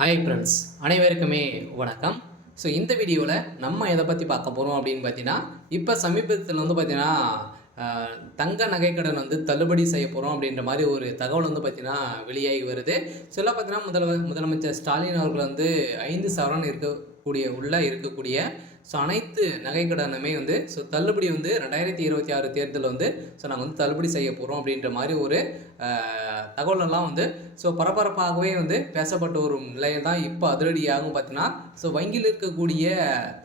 Hi friends, அனைவருக்குமே வணக்கம். இந்த வீடியோவில் நம்ம எதை பற்றி பார்க்க போகிறோம் அப்படின்னு பார்த்தீங்கன்னா, இப்போ சமீபத்தில் பார்த்தீங்கன்னா தங்க நகைக்கடன் தள்ளுபடி செய்ய போகிறோம் அப்படின்ற மாதிரி ஒரு தகவல் பார்த்தீங்கன்னா வெளியாகி வருது. இதெல்லாம் பார்த்தீங்கன்னா முதலமைச்சர் ஸ்டாலின் அவர்கள் 5 சவரன் இருக்கக்கூடிய அனைத்து நகைக்கடனுமே தள்ளுபடி 2026 தேர்தல் நாங்கள் தள்ளுபடி செய்ய போகிறோம் அப்படின்ற மாதிரி ஒரு தகவலெல்லாம் பரபரப்பாகவே பேசப்பட்ட ஒரு நிலையில் தான் இப்போ அதிரடியாகவும் பார்த்தீங்கன்னா வங்கியில் இருக்கக்கூடிய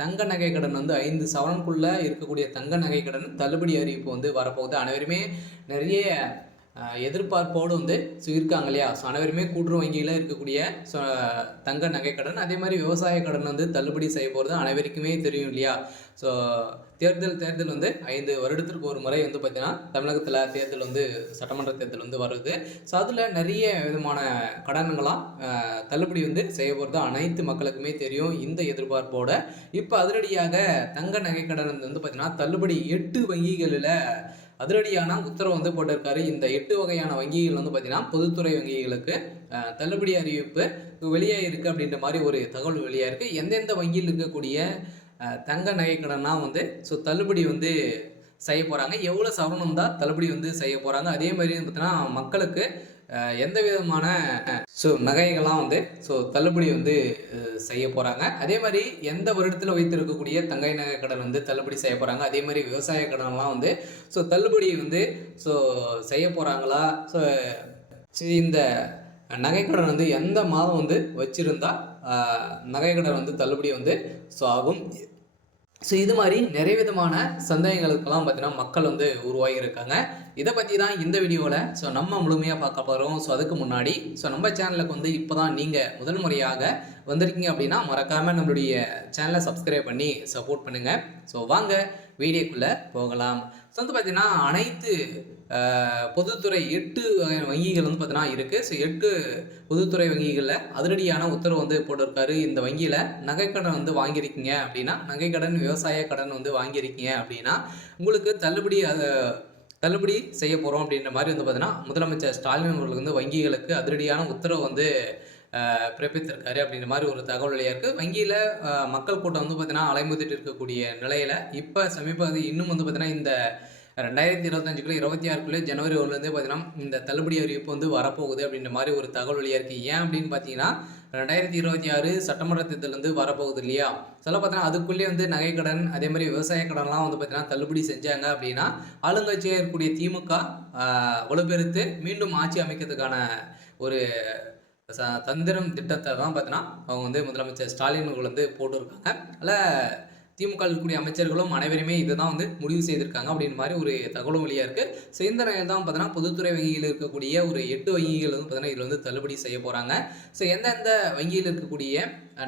தங்க நகைக்கடன் 5 சவரனுக்குள்ளே இருக்கக்கூடிய தங்க நகைக்கடன் தள்ளுபடி அறிவிப்பு வரப்போகுது. அனைவருமே நிறைய எதிர்பார்ப்போடு இருக்காங்க இல்லையா? அனைவருமே கூட்டுறவு வங்கியில் இருக்கக்கூடிய தங்க நகைக்கடன், அதே மாதிரி விவசாய கடன் தள்ளுபடி செய்ய போகிறது அனைவருக்குமே தெரியும் இல்லையா? தேர்தல் 5 வருடத்திற்கு ஒரு முறை பார்த்தீங்கன்னா தமிழகத்தில் தேர்தல் சட்டமன்ற தேர்தல் வருது. அதில் நிறைய விதமான கடன்களாம் தள்ளுபடி செய்ய போகிறது அனைத்து மக்களுக்குமே தெரியும். இந்த எதிர்பார்ப்போட இப்போ அதிரடியாக தங்க நகைக்கடன் பார்த்தீங்கன்னா தள்ளுபடி 8 வங்கிகளில் அதிரடியான உத்தரவு போட்டிருக்காரு. இந்த 8 வகையான வங்கிகள் பார்த்தீங்கன்னா பொதுத்துறை வங்கிகளுக்கு தள்ளுபடி அறிவிப்பு வெளியாக இருக்குது அப்படின்ற மாதிரி ஒரு தகவல் வெளியாக இருக்குது. எந்தெந்த வங்கியில் இருக்கக்கூடிய தங்க நகைக்கடன்லாம் தள்ளுபடி செய்ய போகிறாங்க, எவ்வளோ சவரனம் தான் தள்ளுபடி செய்ய போகிறாங்க, அதே மாதிரி பார்த்தீங்கன்னா மக்களுக்கு எந்த விதமான நகைகள்லாம் தள்ளுபடி செய்ய போகிறாங்க, அதே மாதிரி எந்த வருடத்தில் வைத்திருக்கக்கூடிய தங்கை நகை கடன் தள்ளுபடி செய்ய போகிறாங்க, அதே மாதிரி விவசாய கடன்லாம் தள்ளுபடி செய்ய போகிறாங்களா, இந்த நகைக்கடன் எந்த மாதம் வச்சுருந்தா நகைக்கடன் தள்ளுபடி ஆகும். இது மாதிரி நிறைய விதமான சந்தேகங்களுக்கெல்லாம் பார்த்தீங்கன்னா மக்கள் உருவாகி இருக்காங்க. இதை பற்றி தான் இந்த வீடியோவில் நம்ம முழுமையாக பார்க்க போகிறோம். அதுக்கு முன்னாடி நம்ம சேனலுக்கு இப்போ தான் நீங்கள் முதல் முறையாக வந்திருக்கீங்க அப்படின்னா மறக்காமல் நம்மளுடைய சேனலை சப்ஸ்கிரைப் பண்ணி சப்போர்ட் பண்ணுங்கள். வாங்க வீடியோக்குள்ளே போகலாம். பார்த்தீங்கன்னா அனைத்து பொதுத்துறை 8 வங்கிகள் பார்த்தீங்கன்னா இருக்குது. 8 பொதுத்துறை வங்கிகளில் அதிரடியான உத்தரவு போட்டிருக்காரு. இந்த வங்கியில் நகைக்கடன் வாங்கியிருக்கீங்க அப்படின்னா, நகைக்கடன் விவசாய கடன் வாங்கியிருக்கீங்க அப்படின்னா உங்களுக்கு தள்ளுபடி செய்ய போகிறோம் அப்படின்ற மாதிரி பார்த்தீங்கன்னா முதலமைச்சர் ஸ்டாலின் அவர்கள் வங்கிகளுக்கு அதிரடியான உத்தரவு பிறப்பித்திருக்காரு அப்படின்ற மாதிரி ஒரு தகவல் வெளியாக இருக்குது. வங்கியில் மக்கள் கூட்டம் பார்த்தீங்கன்னா அலைமுதிட்டு இருக்கக்கூடிய நிலையில் இப்போ சமீபத்தில் இன்னும் பார்த்தீங்கன்னா இந்த 2025 26 ஜனவரி 1 பார்த்தீங்கன்னா இந்த தள்ளுபடி அறிவிப்பு வரப்போகுது அப்படின்ற மாதிரி ஒரு தகவல் வெளியாக இருக்குது. ஏன் அப்படின்னு பார்த்தீங்கன்னா 2026 சட்டமன்ற தேர்தல் வரப்போகுது இல்லையா? பார்த்தீங்கன்னா அதுக்குள்ளேயே நகைக்கடன், அதே மாதிரி விவசாய கடன்லாம் பார்த்தீங்கன்னா தள்ளுபடி செஞ்சாங்க அப்படின்னா ஆளுங்கட்சியாக இருக்கக்கூடிய திமுக வலுப்பெருத்து மீண்டும் ஆட்சி அமைக்கிறதுக்கான ஒரு தந்திரம் திட்டத்தை தான் பார்த்தீங்கன்னா அவங்க முதலமைச்சர் ஸ்டாலின் அவர்கள் போட்டிருக்காங்க. அதில் திமுக இருக்கக்கூடிய அமைச்சர்களும் அனைவருமே இதை தான் முடிவு செய்திருக்காங்க அப்படின்னு மாதிரி ஒரு தகவலும் வெளியாக இருக்குது. இந்த நிலையில் தான் பார்த்தீங்கன்னா பொதுத்துறை வங்கியில் இருக்கக்கூடிய ஒரு 8 வங்கிகள் பார்த்தீங்கன்னா இதில் தள்ளுபடி செய்ய போகிறாங்க. எந்தெந்த வங்கியில் இருக்கக்கூடிய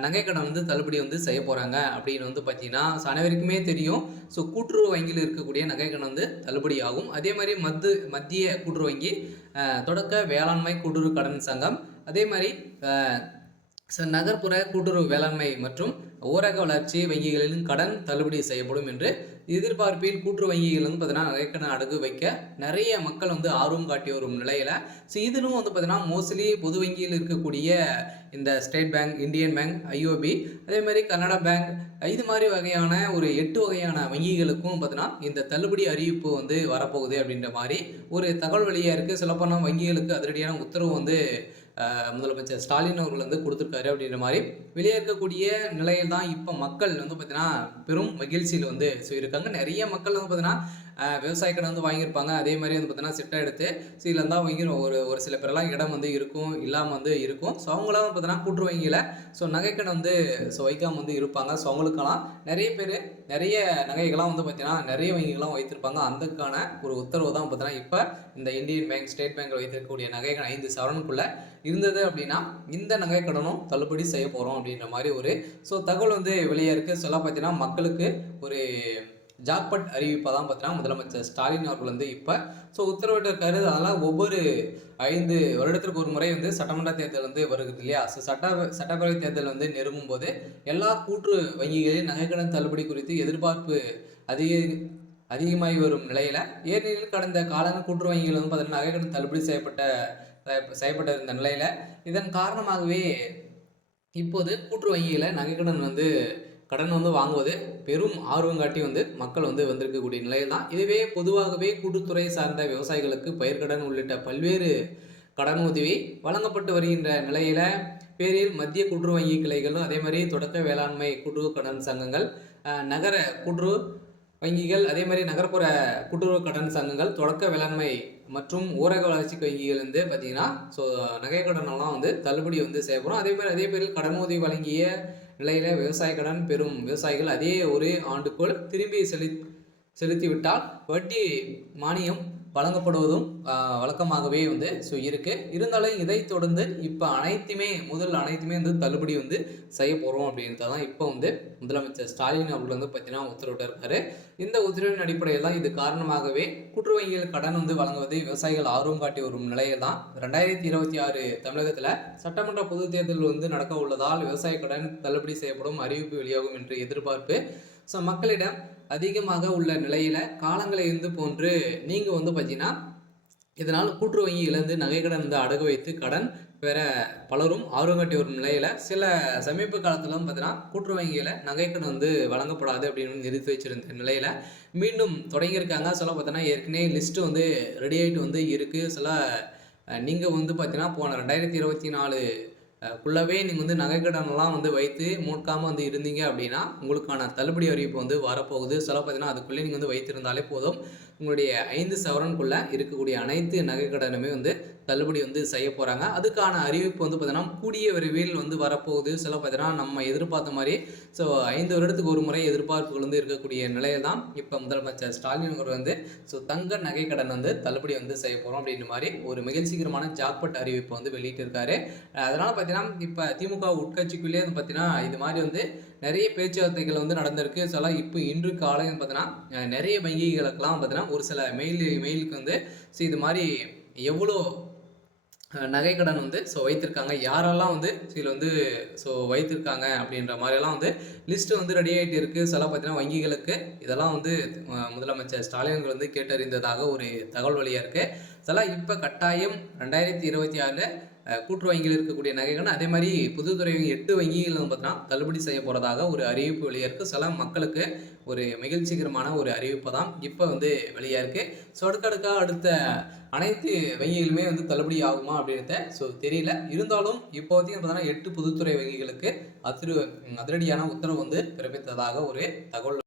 நகைக்கடன் தள்ளுபடி செய்ய போகிறாங்க அப்படின்னு பார்த்தீங்கன்னா அனைவருக்குமே தெரியும். கூட்டுறவு வங்கியில் இருக்கக்கூடிய நகைக்கடன் தள்ளுபடி ஆகும். அதே மாதிரி மத்திய கூட்டுறவு வங்கி, தொடக்க வேளாண்மை கூட்டுறவு கடன் சங்கம், அதே மாதிரி நகர்ப்புற கூட்டுறவு வேளாண்மை மற்றும் ஊரக வளர்ச்சி வங்கிகளின் கடன் தள்ளுபடி செய்யப்படும் என்று எதிர்பார்ப்பில் கூட்டுறவு வங்கிகள் பார்த்தீங்கன்னா நகைக்கடன் அடகு வைக்க நிறைய மக்கள் ஆர்வம் காட்டி வரும் நிலையில் இதிலும் பார்த்தீங்கன்னா மோஸ்ட்லி பொது வங்கியில் இருக்கக்கூடிய இந்த state bank, Indian bank, IOB, அதே மாதிரி கனடா பேங்க், இது மாதிரி வகையான ஒரு 8 வகையான வங்கிகளுக்கும் பார்த்தீங்கன்னா இந்த தள்ளுபடி அறிவிப்பு வரப்போகுது அப்படின்ற மாதிரி ஒரு தகவல் வெளியாக இருக்குது. சொல்லப்போனால் வங்கிகளுக்கு அதிரடியான உத்தரவு முதலமைச்சர் ஸ்டாலின் அவர்கள் கொடுத்துருக்காரு அப்படின்ற மாதிரி வெளியே இருக்கக்கூடிய நிலையில் தான் இப்போ மக்கள் பார்த்தீங்கன்னா பெரும் மகிழ்ச்சியில் இருக்காங்க. நிறைய மக்கள் பார்த்தீங்கன்னா விவசாய கடன் வாங்கியிருப்பாங்க. அதே மாதிரி பார்த்தீங்கன்னா சிட்டை எடுத்து இதில் இருந்தால் வாங்கி ஒரு சில பேரெல்லாம் இடம் இருக்கும், இல்லாமல் இருக்கும். அவங்களாம் பார்த்தீங்கன்னா கூட்டுறவு வங்கியில் நகைக்கடன் வைக்காமல் இருப்பாங்க. அவங்களுக்கெல்லாம் நிறைய பேர் நிறைய நகைகள்லாம் பார்த்தீங்கன்னா நிறைய வங்கிகள்லாம் வைத்திருப்பாங்க. அதுக்கான ஒரு உத்தரவு தான் பார்த்தீங்கன்னா இப்போ இந்த இந்தியன் பேங்க், ஸ்டேட் பேங்க் வைத்திருக்கக்கூடிய நகைகள் 5 சவரனுக்குள்ளே இருந்தது அப்படின்னா இந்த நகைக்கடனும் தள்ளுபடி செய்ய போகிறோம் அப்படின்ற மாதிரி ஒரு தகவல் வெளியே இருக்குது. பார்த்தீங்கன்னா மக்களுக்கு ஒரு ஜாக்பாட் அறிவிப்பை தான் பார்த்தீங்கன்னா முதலமைச்சர் ஸ்டாலின் அவர்கள் இப்போ உத்தரவிட்டிருக்காரு. அதெல்லாம் ஒவ்வொரு 5 வருடத்திற்கு ஒரு முறை சட்டமன்ற தேர்தல் வருகிறது இல்லையா? சட்டப்பேரவை தேர்தல் நெருங்கும் போது எல்லா கூட்டு வங்கிகளில் நகைக்கடன் தள்ளுபடி குறித்து எதிர்பார்ப்பு அதிகமாகி வரும் நிலையில் ஏனெனில் கடந்த காலங்கள் கூட்டுறவு வங்கிகள் பார்த்தீங்கன்னா நகைக்கடன் தள்ளுபடி செய்யப்பட்ட இருந்த நிலையில் இதன் காரணமாகவே இப்போது கூட்டுறவு வங்கியில நகைக்கடன் வந்து கடன் வந்து வாங்குவது பெரும் ஆர்வம் காட்டி வந்து மக்கள் வந்து வந்திருக்கக்கூடிய நிலையில் தான். இதுவே பொதுவாகவே கூட்டுத்துறை சார்ந்த விவசாயிகளுக்கு பயிர்க்கடன் உள்ளிட்ட பல்வேறு கடன் உதவி வழங்கப்பட்டு வருகின்ற நிலையில பேரில் மத்திய கூட்டுறவு வங்கி கிளைகளும் அதே மாதிரி தொடக்க வேளாண்மை கூட்டுறவு கடன் சங்கங்கள், நகர கூட்டுறவு வங்கிகள், அதே மாதிரி நகர்ப்புற கூட்டுறவு கடன் சங்கங்கள், தொடக்க வேளாண்மை மற்றும் ஊரக வளர்ச்சி வங்கிகள் வந்து பார்த்தீங்கன்னா, ஸோ நகை கடனெல்லாம் வந்து தள்ளுபடி வந்து செய்யப்படும். அதே பேரில் கடன் உதவி வழங்கிய நிலையில விவசாய கடன் பெறும் விவசாயிகள் அதே ஒரு ஆண்டுக்குள் திரும்பி செலுத்திவிட்டால் வட்டி மானியம் வழங்கப்படுவதும் வழக்கமாகவே வந்து இருக்குது. இருந்தாலும் இதை தொடர்ந்து இப்போ அனைத்துமே வந்து தள்ளுபடி வந்து செய்ய போகிறோம் அப்படின்றத தான் இப்போ வந்து முதலமைச்சர் ஸ்டாலின் அவர்கள் வந்து பார்த்தீங்கன்னா உத்தரவிட்டிருக்காரு. இந்த உத்தரவின் அடிப்படையில் தான் இது காரணமாகவே கூட்டுறவு வங்கிகள் கடன் வந்து வழங்குவதை விவசாயிகள் ஆர்வம் காட்டி வரும் நிலையில் தான் 2026 தமிழகத்தில் சட்டமன்ற பொதுத் தேர்தல் வந்து நடக்க உள்ளதால் விவசாய கடன் தள்ளுபடி செய்யப்படும் அறிவிப்பு வெளியாகும் என்று எதிர்பார்ப்பு ஸோ மக்களிடம் அதிகமாக உள்ள நிலையில் காலங்களை இருந்து போன்று நீங்கள் வந்து பார்த்தீங்கன்னா இதனால் கூட்டுறவு வங்கி இழந்து நகைக்கடன் வந்து அடகு வைத்து கடன் பெற பலரும் ஆர்வம் காட்டி வரும் நிலையில் சில சமீப காலத்தில் பார்த்தீங்கன்னா கூட்டுறவு வங்கியில் நகைக்கடன் வந்து வழங்கப்படாது அப்படின்னு நிறுத்தி வச்சிருந்த நிலையில் மீண்டும் தொடங்கியிருக்காங்க. சில பார்த்தீங்கன்னா ஏற்கனவே லிஸ்ட்டு வந்து ரெடி ஆகிட்டு வந்து இருக்குது. சில நீங்கள் வந்து பார்த்தீங்கன்னா போன 2024 குள்ளவே நீங்கள் வந்து நகைக்கடனெல்லாம் வந்து வைத்து மூட்காமல் வந்து இருந்தீங்க அப்படின்னா உங்களுக்கான தள்ளுபடி அறிவிப்பு வந்து வரப்போகுது. சில பார்த்தீங்கன்னா அதுக்குள்ளே நீங்கள் வந்து வைத்திருந்தாலே போதும், உங்களுடைய 5 சவரனுக்குள்ளே இருக்கக்கூடிய அனைத்து நகைக்கடனுமே வந்து தள்ளுபடி வந்து செய்ய போகிறாங்க. அதுக்கான அறிவிப்பு வந்து பார்த்தீங்கன்னா கூடிய விரைவில் வந்து வரப்போகுது. சில பார்த்தீங்கன்னா நம்ம எதிர்பார்த்த மாதிரி ஸோ 5 வருடத்துக்கு ஒரு முறை எதிர்பார்ப்புகள் வந்து இருக்கக்கூடிய நிலையில் தான் இப்போ முதலமைச்சர் ஸ்டாலின் அவர் வந்து ஸோ தங்க நகைக்கடன் வந்து தள்ளுபடி வந்து செய்ய போகிறோம் அப்படின்ற மாதிரி ஒரு மகிழ்ச்சிகரமான ஜாக்பாட் அறிவிப்பை வந்து வெளியிட்டிருக்காரு. அதனால் பார்த்தீங்கன்னா இப்போ திமுக உட்கட்சிக்குள்ளேயே வந்து பார்த்தீங்கன்னா இது மாதிரி வந்து நிறைய பேச்சுவார்த்தைகள் வந்து நடந்திருக்கு. சில இப்போ இன்று காலை பார்த்தீங்கன்னா நிறைய வங்கிகளுக்கெல்லாம் பார்த்தீங்கன்னா ஒரு சில மெயிலுக்கு வந்து ஸோ இது மாதிரி எவ்வளோ நகைக்கடன் வந்து ஸோ வைத்திருக்காங்க, யாரெல்லாம் வந்து இதில் வந்து ஸோ வைத்திருக்காங்க அப்படின்ற மாதிரியெல்லாம் வந்து லிஸ்ட்டு வந்து ரெடி ஆகிட்டு இருக்குது. சில பார்த்தீங்கன்னா வங்கிகளுக்கு இதெல்லாம் வந்து முதலமைச்சர் ஸ்டாலின் வந்து கேட்டறிந்ததாக ஒரு தகவல் வழியாக இருக்குது. சில இப்போ கட்டாயம் 2026 கூட்டுறவு வங்கியில் இருக்கக்கூடிய நகைகள் அதே மாதிரி பொதுத்துறை 8 வங்கிகள் பார்த்தீங்கன்னா தள்ளுபடி செய்ய போகிறதாக ஒரு அறிவிப்பு வெளியாக இருக்குது. சில மக்களுக்கு ஒரு மகிழ்ச்சிகரமான ஒரு அறிவிப்பு தான் இப்போ வந்து வெளியாக இருக்குது. ஸோ அடுத்த அனைத்து வங்கிகளுமே வந்து தள்ளுபடி ஆகுமா அப்படின்றத ஸோ தெரியல. இருந்தாலும் இப்போதைக்கு பார்த்தீங்கன்னா 8 பொதுத்துறை வங்கிகளுக்கு அதிரடியான உத்தரவு வந்து பிறப்பித்ததாக ஒரு தகவல்